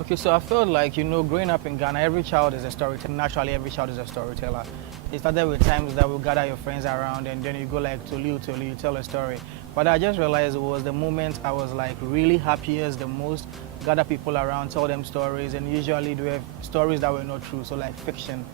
Okay, so I felt like, growing up in Ghana, every child is a storyteller. Naturally, every child is a storyteller. It started with times that we gather your friends around and then you go like to you tell a story. But I just realized it was the moment I was like really happiest the most, gather people around, tell them stories, and usually they have stories that were not true, so like fiction.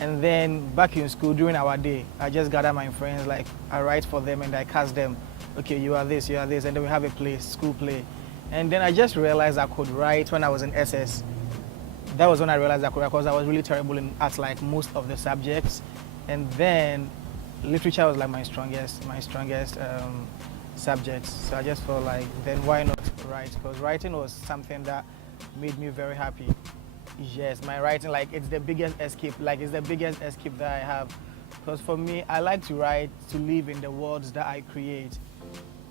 And then back in school during our day, I just gather my friends, like I write for them and I cast them. Okay, you are this, and then we have a play, school play. And then I just realized I could write when I was in SS. That was when I realized I could write because I was really terrible at like most of the subjects. And then literature was like my strongest subject. So I just felt like then why not write? Because writing was something that made me very happy. Yes, my writing, like it's the biggest escape. Like it's the biggest escape that I have. Because for me, I like to write to live in the worlds that I create.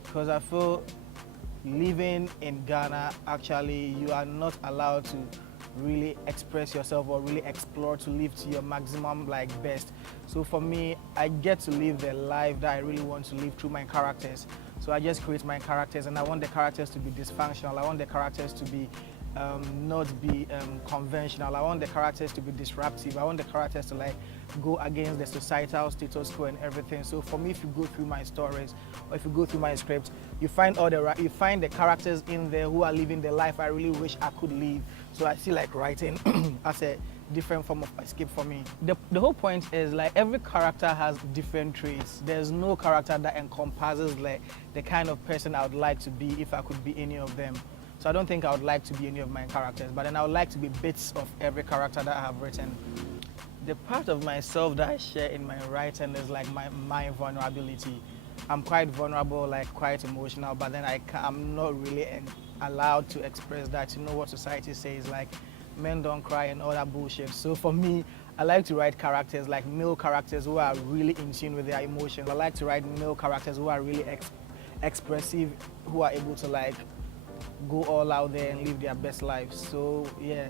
Because I feel living in Ghana, actually, you are not allowed to really express yourself or really explore to live to your maximum like best. So for me, I get to live the life that I really want to live through my characters. So I just create my characters, and I want the characters to be dysfunctional. I want the characters to be not be conventional. I want the characters to be disruptive. I want the characters to like go against the societal status quo and everything. So for me, if you go through my stories or if you go through my scripts, you find the characters in there who are living the life I really wish I could live. So I see like writing as a different form of escape for me. The whole point is like every character has different traits. There's no character that encompasses like the kind of person I would like to be if I could be any of them. So I don't think I would like to be any of my characters, but then I would like to be bits of every character that I have written. The part of myself that I share in my writing is like my vulnerability. I'm quite vulnerable, like quite emotional, but then I'm not really allowed to express that. You know what society says, like men don't cry and all that bullshit. So for me, I like to write characters, like male characters who are really in tune with their emotions. I like to write male characters who are really expressive, who are able to like go all out there and live their best lives. So yeah.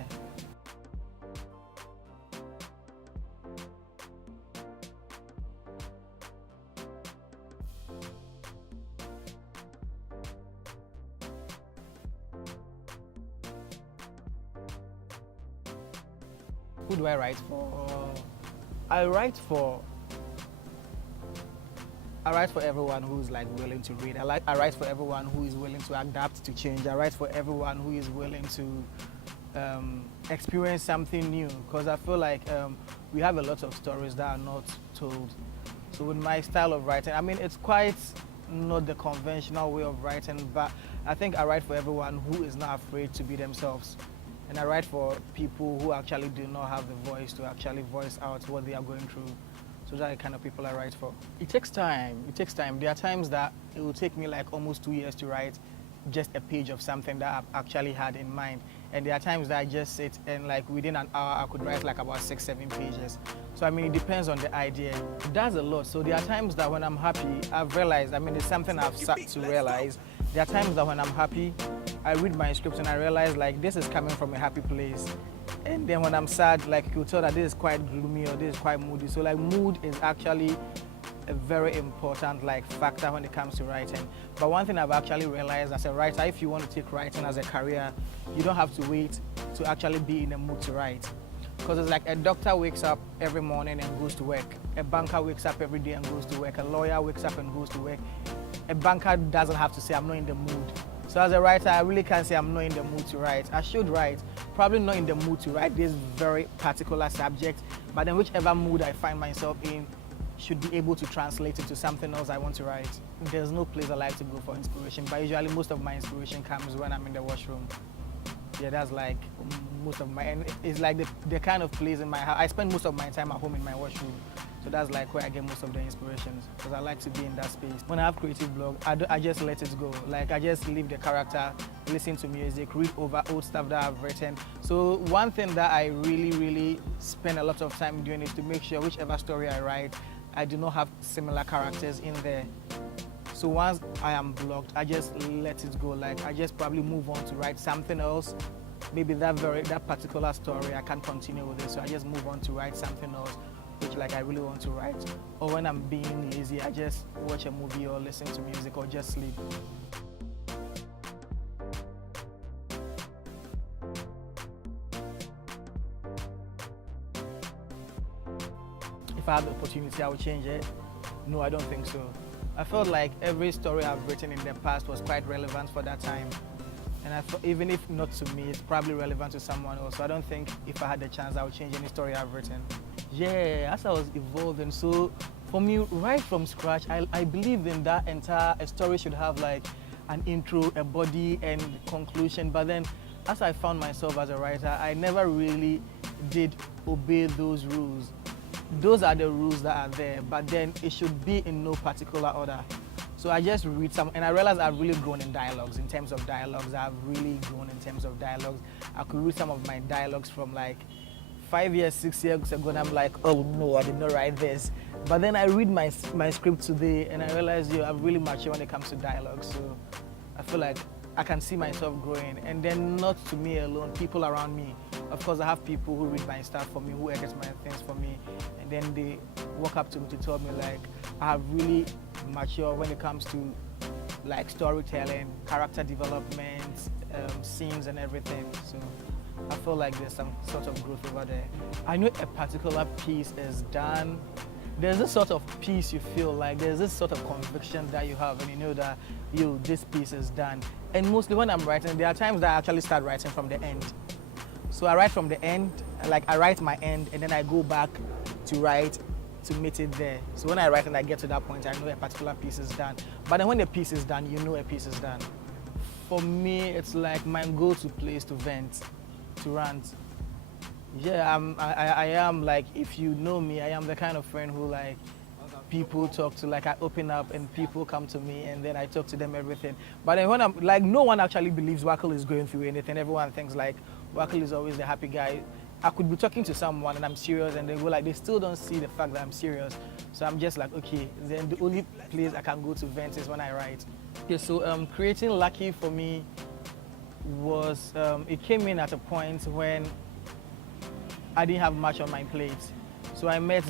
Who do I write for? I write for I write for everyone who's like willing to read. I write for everyone who is willing to adapt to change. I write for everyone who is willing to experience something new. Because I feel like we have a lot of stories that are not told. So with my style of writing, I mean, it's quite not the conventional way of writing, but I think I write for everyone who is not afraid to be themselves. And I write for people who actually do not have the voice to actually voice out what they are going through. So that's the kind of people I write for. It takes time. It takes time. There are times that it will take me like almost 2 years to write just a page of something that I've actually had in mind. And there are times that I just sit and like within an hour I could write like about 6, 7 pages. So I mean, it depends on the idea. It does a lot. So there are times that when I'm happy, I've realized, I mean, it's something I've sat to realize. There are times that when I'm happy, I read my script and I realize like this is coming from a happy place. And then when I'm sad, like you could tell that this is quite gloomy or this is quite moody. So like mood is actually a very important like factor when it comes to writing. But one thing I've actually realized as a writer, if you want to take writing as a career, you don't have to wait to actually be in a mood to write. Because it's like a doctor wakes up every morning and goes to work. A banker wakes up every day and goes to work. A lawyer wakes up and goes to work. A banker doesn't have to say, I'm not in the mood. So as a writer, I really can't say I'm not in the mood to write. I should write, probably not in the mood to write this very particular subject, but then whichever mood I find myself in should be able to translate into something else I want to write. There's no place I like to go for inspiration, but usually most of my inspiration comes when I'm in the washroom. Yeah, that's like most of my, and it's like the kind of place in my house. I spend most of my time at home in my washroom. So that's like where I get most of the inspirations, because I like to be in that space. When I have creative block, I just let it go. Like I just leave the character, listen to music, read over old stuff that I've written. So one thing that I really spend a lot of time doing is to make sure whichever story I write, I do not have similar characters in there. So once I am blocked, I just let it go. Like I just probably move on to write something else. Maybe that particular story, I can't continue with it. So I just move on to write something else, which like I really want to write. Or when I'm being lazy, I just watch a movie or listen to music or just sleep. if I had the opportunity, I would change it. No, I don't think so. I felt like every story I've written in the past was quite relevant for that time. And I thought, even if not to me, it's probably relevant to someone else. So I don't think if I had the chance, I would change any story I've written. Yeah, as I was evolving, so for me, right from scratch, I believe in that a story should have like an intro, a body, and conclusion. But then, as I found myself as a writer, I never really did obey those rules. Those are the rules that are there, but then it should be in no particular order. So I just read some, and I realized I've really grown in dialogues. In terms of dialogues, I've really grown in terms of dialogues. I could read some of my dialogues from like 5 years, 6 years ago, and I'm like, oh no, I did not write this. But then I read my script today, and I realized, I've really matured when it comes to dialogue. So I feel like I can see myself growing, and then not to me alone, people around me. Of course, I have people who read my stuff for me, who edit my things for me, and then they walk up to me to tell me like, I have really matured when it comes to like storytelling, character development, scenes and everything. So I feel like there's some sort of growth over there. I know a particular piece is done. There's this sort of peace you feel, like there's this sort of conviction that you have, and you know that, this piece is done. And mostly when I'm writing, there are times that I actually start writing from the end. So I write from the end, like I write my end, and then I go back to write to meet it there. So when I write and I get to that point, I know a particular piece is done. But then when the piece is done, you know a piece is done. For me, it's like my go-to place to vent, to rant. Yeah, I am like, if you know me, I am the kind of friend who like people talk to, like I open up and people come to me and then I talk to them everything. But then when I'm like, no one actually believes Wackle is going through anything. Everyone thinks like Wackle is always the happy guy. I could be talking to someone and I'm serious and they go like, they still don't see the fact that I'm serious. So I'm just like, okay, then the only place I can go to vent is when I write. Okay, so creating Lucky for me was, it came in at a point when I didn't have much on my plate. So I met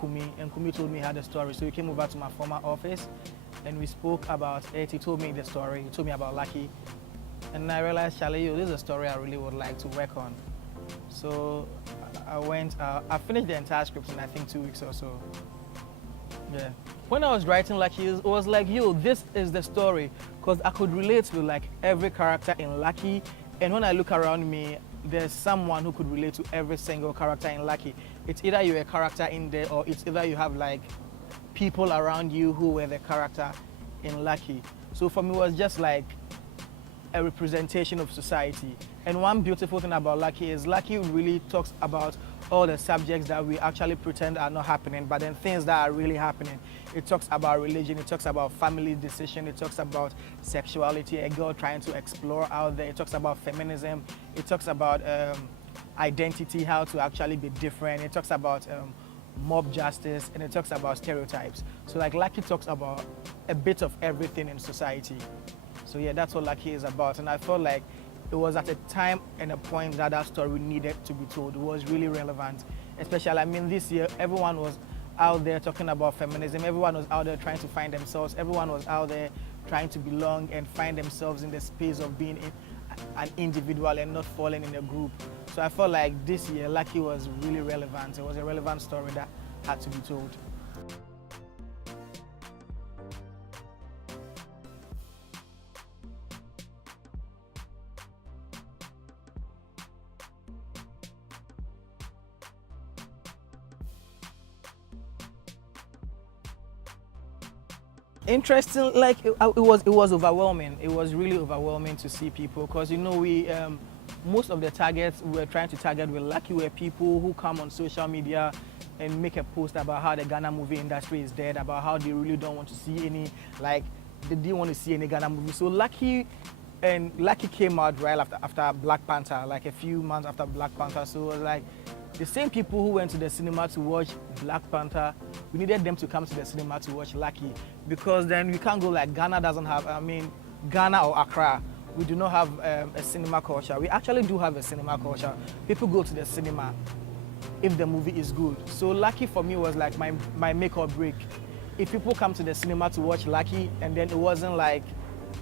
Kumi, and Kumi told me he had a story. So he came over to my former office and we spoke about it. He told me the story, he told me about Lucky. And I realized, Charlie, this is a story I really would like to work on. So I finished the entire script in I think 2 weeks or so. Yeah. When I was writing Lucky, it was like, this is the story. Because I could relate to like every character in Lucky. And when I look around me, there's someone who could relate to every single character in Lucky. It's either you're a character in there or it's either you have like people around you who were the character in Lucky. So for me, it was just like a representation of society. And one beautiful thing about Lucky is Lucky really talks about all the subjects that we actually pretend are not happening, but then things that are really happening. It talks about religion, it talks about family decision, it talks about sexuality, a girl trying to explore out there, it talks about feminism, it talks about identity, how to actually be different, it talks about mob justice, and it talks about stereotypes. So like Lucky talks about a bit of everything in society. So yeah, that's what Lucky is about. And I felt like it was at a time and a point that that story needed to be told. It was really relevant. Especially, I mean, this year, everyone was out there talking about feminism. Everyone was out there trying to find themselves. Everyone was out there trying to belong and find themselves in the space of being an individual and not falling in a group. So I felt like this year, Lucky was really relevant. It was a relevant story that had to be told. Interesting, like it was overwhelming. It was really overwhelming to see people because we most of the targets we were trying to target with Lucky were people who come on social media and make a post about how the Ghana movie industry is dead, about how they really don't want to see any, like they didn't want to see any Ghana movie. So Lucky came out right after Black Panther, like a few months after Black Panther. So it was like the same people who went to the cinema to watch Black Panther, we needed them to come to the cinema to watch Lucky, because then we can't go like Ghana doesn't have, Ghana or Accra, we do not have a cinema culture. We actually do have a cinema culture. People go to the cinema if the movie is good. So Lucky for me was like my make or break. If people come to the cinema to watch Lucky and then it wasn't like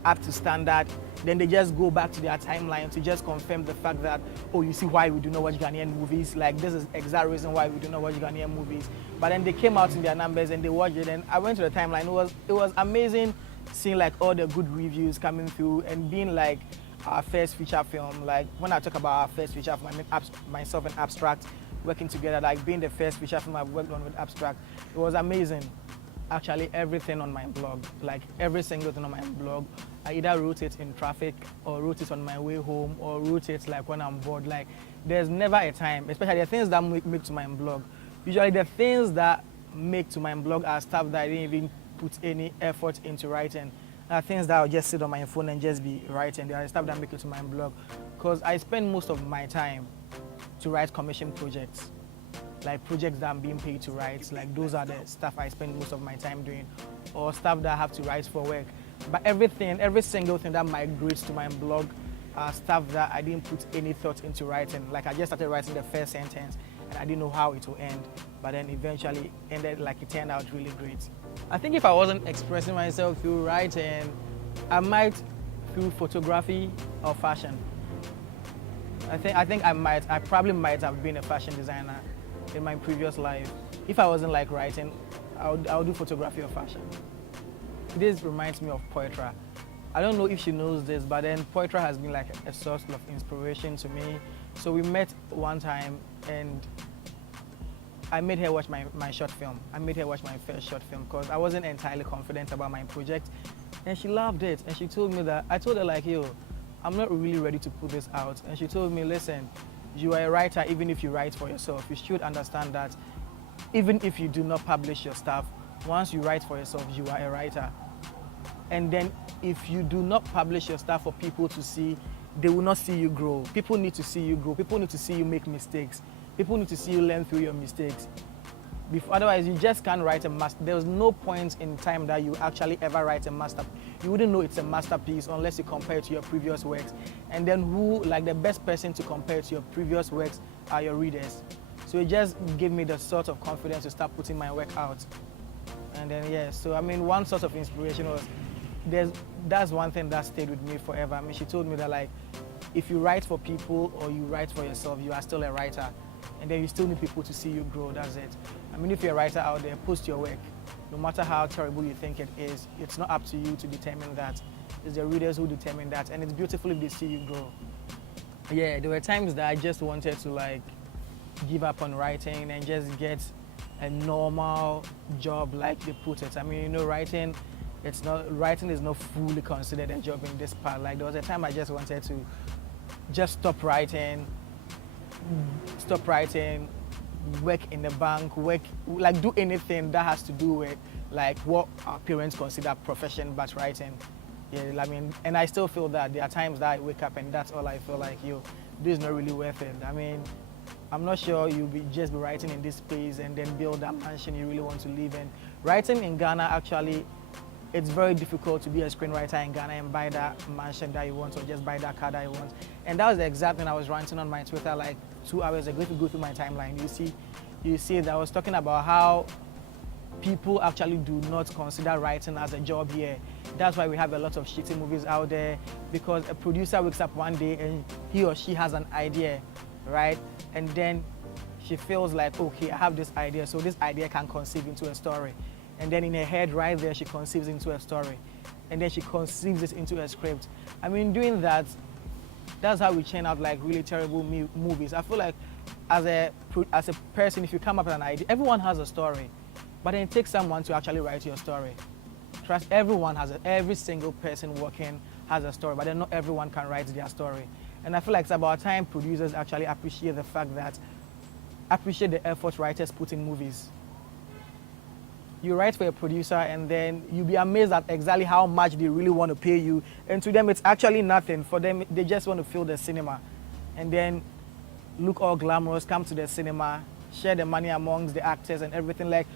up to standard, then they just go back to their timeline to just confirm the fact that, oh, you see why we do not watch Ghanaian movies, like this is the exact reason why we do not watch Ghanaian movies. But then they came out in their numbers and they watched it, and I went to the timeline. It was amazing seeing like all the good reviews coming through and being like our first feature film. Like when I talk about our first feature film, I mean myself and Abstract working together, like being the first feature film I've worked on with Abstract. It was amazing. Actually, everything on my blog, like every single thing on my blog, I either wrote it in traffic or wrote it on my way home or wrote it like when I'm bored. Like there's never a time, especially the things that make to my blog. Usually the things that make to my blog are stuff that I didn't even put any effort into writing. Things that I'll just sit on my phone and just be writing. There are stuff that make it to my blog because I spend most of my time to write commission projects, like projects that I'm being paid to write. Like those are the stuff I spend most of my time doing, or stuff that I have to write for work. But every single thing that migrates to my blog are stuff that I didn't put any thought into writing. Like I just started writing the first sentence and I didn't know how it will end, but then eventually ended like it turned out really great. I think if I wasn't expressing myself through writing, I might through photography or fashion. I probably might have been a fashion designer in my previous life. If I wasn't like writing, I would do photography or fashion. This reminds me of Poitra. I don't know if she knows this, but then Poitra has been like a source of inspiration to me. So we met one time and I made her watch my short film. I made her watch my first short film because I wasn't entirely confident about my project. And she loved it. And she told me that, I told her like, yo, I'm not really ready to put this out. And she told me, listen, you are a writer even if you write for yourself. You should understand that even if you do not publish your stuff, once you write for yourself, you are a writer. And then if you do not publish your stuff for people to see, they will not see you grow. People need to see you grow. People need to see you make mistakes. People need to see you learn through your mistakes. Otherwise, you just can't write a masterpiece. There's no point in time that you actually ever write a masterpiece. You wouldn't know it's a masterpiece unless you compare it to your previous works. And then the best person to compare it to your previous works are your readers. So it just gave me the sort of confidence to start putting my work out. And then, yeah, so I mean, one sort of inspiration was, that's one thing that stayed with me forever. I mean, she told me that like, if you write for people or you write for yourself, you are still a writer. And then you still need people to see you grow, that's it. I mean, if you're a writer out there, post your work. No matter how terrible you think it is, it's not up to you to determine that. It's the readers who determine that, and it's beautiful if they see you grow. Yeah, there were times that I just wanted to like give up on writing and just get a normal job, like they put it. I mean, you know, writing is not fully considered a job in this part. Like there was a time I just wanted to just stop writing, work in the bank, like do anything that has to do with like what our parents consider profession but writing. Yeah, I mean, and I still feel that there are times that I wake up and that's all I feel like, yo, this is not really worth it. I mean, I'm not sure you'll just be writing in this space and then build that mansion you really want to live in. Writing in Ghana, actually, it's very difficult to be a screenwriter in Ghana and buy that mansion that you want or just buy that car that you want. And that was the exact thing I was ranting on my Twitter like 2 hours ago. If you go through my timeline, you see that I was talking about how people actually do not consider writing as a job here. That's why we have a lot of shitty movies out there, because a producer wakes up one day and he or she has an idea, right? And then she feels like, okay, I have this idea, so this idea can conceive into a story. And then in her head right there, she conceives into a story. And then she conceives it into a script. I mean, doing that, that's how we churn out like really terrible movies. I feel like as a person, if you come up with an idea, everyone has a story. But then it takes someone to actually write your story. Trust, every single person working has a story, but then not everyone can write their story. And I feel like it's about time producers actually appreciate the effort writers put in movies. You write for a producer and then you'll be amazed at exactly how much they really want to pay you. And to them, it's actually nothing. For them, they just want to fill the cinema. And then look all glamorous, come to the cinema, share the money amongst the actors and everything. Like,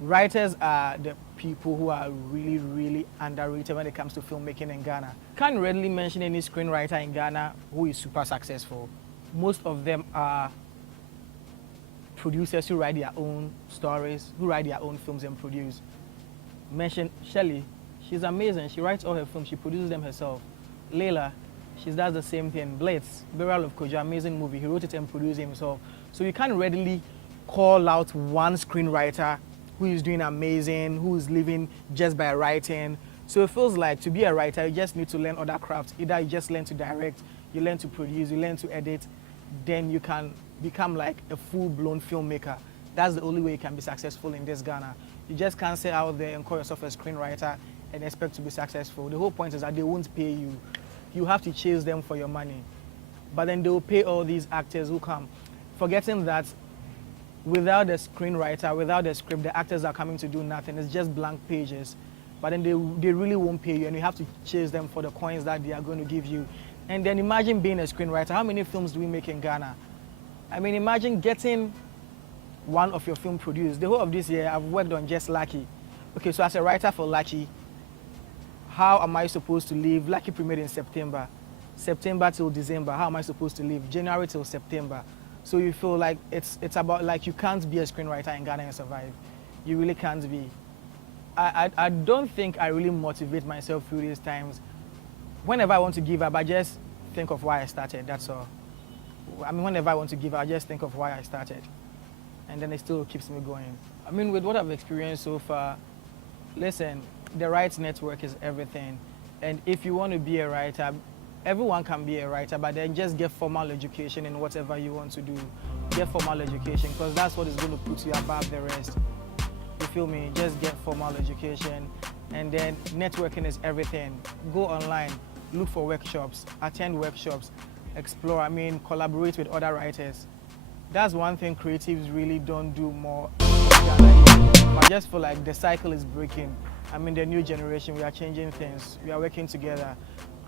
writers are the people who are really, really underrated when it comes to filmmaking in Ghana. Can't readily mention any screenwriter in Ghana who is super successful. Most of them are producers who write their own stories, who write their own films and produce. Mention Shelley. She's amazing. She writes all her films. She produces them herself. Layla, she does the same thing. Blitz, Burial of Kojo, amazing movie. He wrote it and produced it himself. So you can't readily call out one screenwriter who is doing amazing, who is living just by writing. So it feels like to be a writer, you just need to learn other crafts. Either you just learn to direct, you learn to produce, you learn to edit, then you can become like a full-blown filmmaker. That's the only way you can be successful in this Ghana. You just can't sit out there and call yourself a screenwriter and expect to be successful. The whole point is that they won't pay you. You have to chase them for your money. But then they will pay all these actors who come, forgetting that without the screenwriter, without the script, the actors are coming to do nothing. It's just blank pages. But then they really won't pay you, and you have to chase them for the coins that they are going to give you. And then imagine being a screenwriter. How many films do we make in Ghana? I mean, imagine getting one of your film produced. The whole of this year, I've worked on just Lucky. Okay, so as a writer for Lucky, how am I supposed to live? Lucky premiered in September. September till December, how am I supposed to live? January till September. So you feel like it's about like you can't be a screenwriter in Ghana and survive. You really can't be. I don't think I really motivate myself through these times. Whenever I want to give up, I just think of why I started, that's all. I mean, whenever I want to give up, I just think of why I started. And then it still keeps me going. I mean, with what I've experienced so far, listen, the rights network is everything. And if you want to be a writer, everyone can be a writer, but then just get formal education in whatever you want to do. Get formal education, because that's what is going to put you above the rest. You feel me? Just get formal education. And then networking is everything. Go online, look for workshops, attend workshops, explore, collaborate with other writers. That's one thing creatives really don't do more. I just feel like the cycle is breaking. The new generation, we are changing things. We are working together.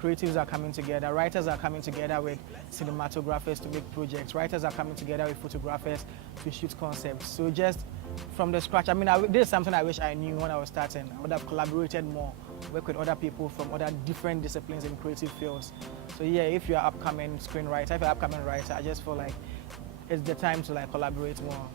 Creatives are coming together. Writers are coming together with cinematographers to make projects. Writers are coming together with photographers to shoot concepts. So just from the scratch, this is something I wish I knew when I was starting. I would have collaborated more, work with other people from other different disciplines in creative fields. So yeah, if you're an upcoming screenwriter, if you're an upcoming writer, I just feel like it's the time to collaborate more.